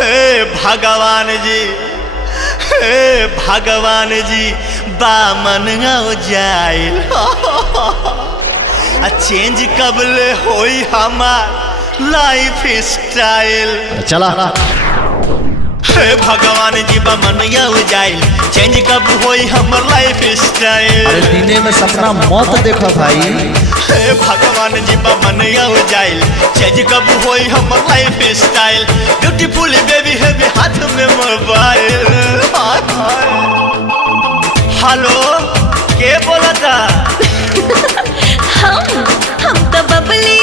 हे भगवान जी बामन हो जाइल चेंज कबले होई हमार लाइफ स्टाइल। चला हे भगवान जी बामन हो जाइल चेंज कब होई हमर लाइफ स्टाइल। अरे दिने में सपना मत देखो भाई। हे भगवान जी बामन हो जाइल चेंज कब होई हमर लाइफ स्टाइल। ब्यूटीफुल बेबी है हाथ में मोबाइल। हेलो के बोला था? हम तो बबली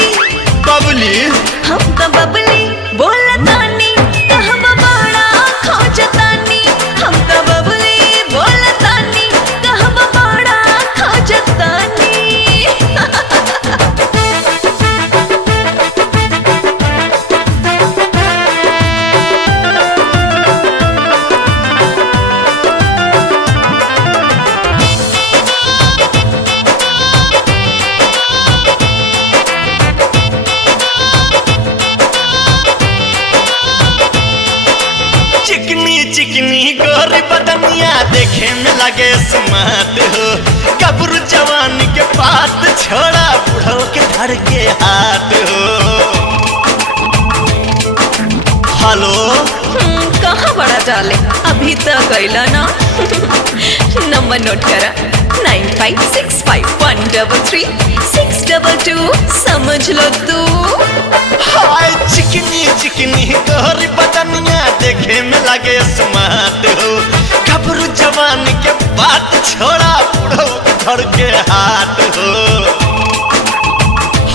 हम तो बबली बोला तानी कहब बड़ा खोजतानी। हम तो बबली बोला तानी कहब बड़ा खोजतानी। चिकनी गोरी बदनिया देखे में लगे स्मार्ट हो। गबरू जवान के बात छोड़ा बुढ़ो के धर के हाथ हो। हेलो कहाँ बड़ा डाले अभी तक कैला ना? नंबर नोट करा 9565133622 समझ लो तू। हाय चिकनी गोरी बदनिया देखे में लगे स्मार्ट हो। गबरू जवान के बात छोड़ा बुढ़ो के धर के हाथ हो।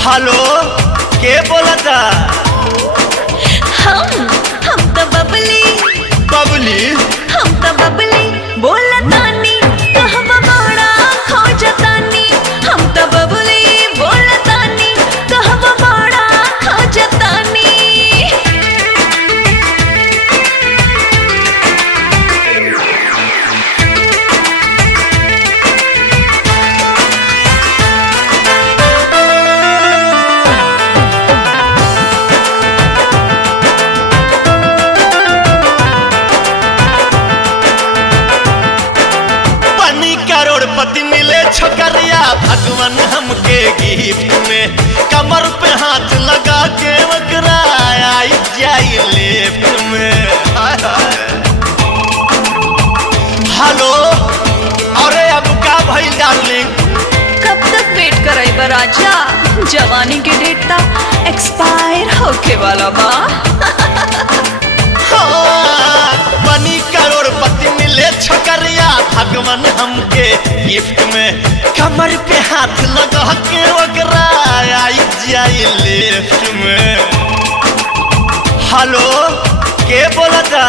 हेलो के बोला था? हम तो बबली हम तो बबली बोला तानी कहब बड़ा खोजतानी। हम तो बबली बोला तानी कहब बड़ा खोजतानी। करोड़पति मिले छोकरिया भगवान हमके गिफ्ट में। कमर पे हाथ लगा के वकरा आई जाई लेफ्ट में। हेलो अरे अब का भइल डार्लिंग? कब तक वेट कराई राजा? जवानी के डेट ता एक्सपायर होके वाला बा। बनी करोड़पति मिले छोकरिया भगवान हमके गिफ्ट में। कमर पे हाथ लगा के वगरा आई जाई लेफ्ट में। हेलो के बोला था?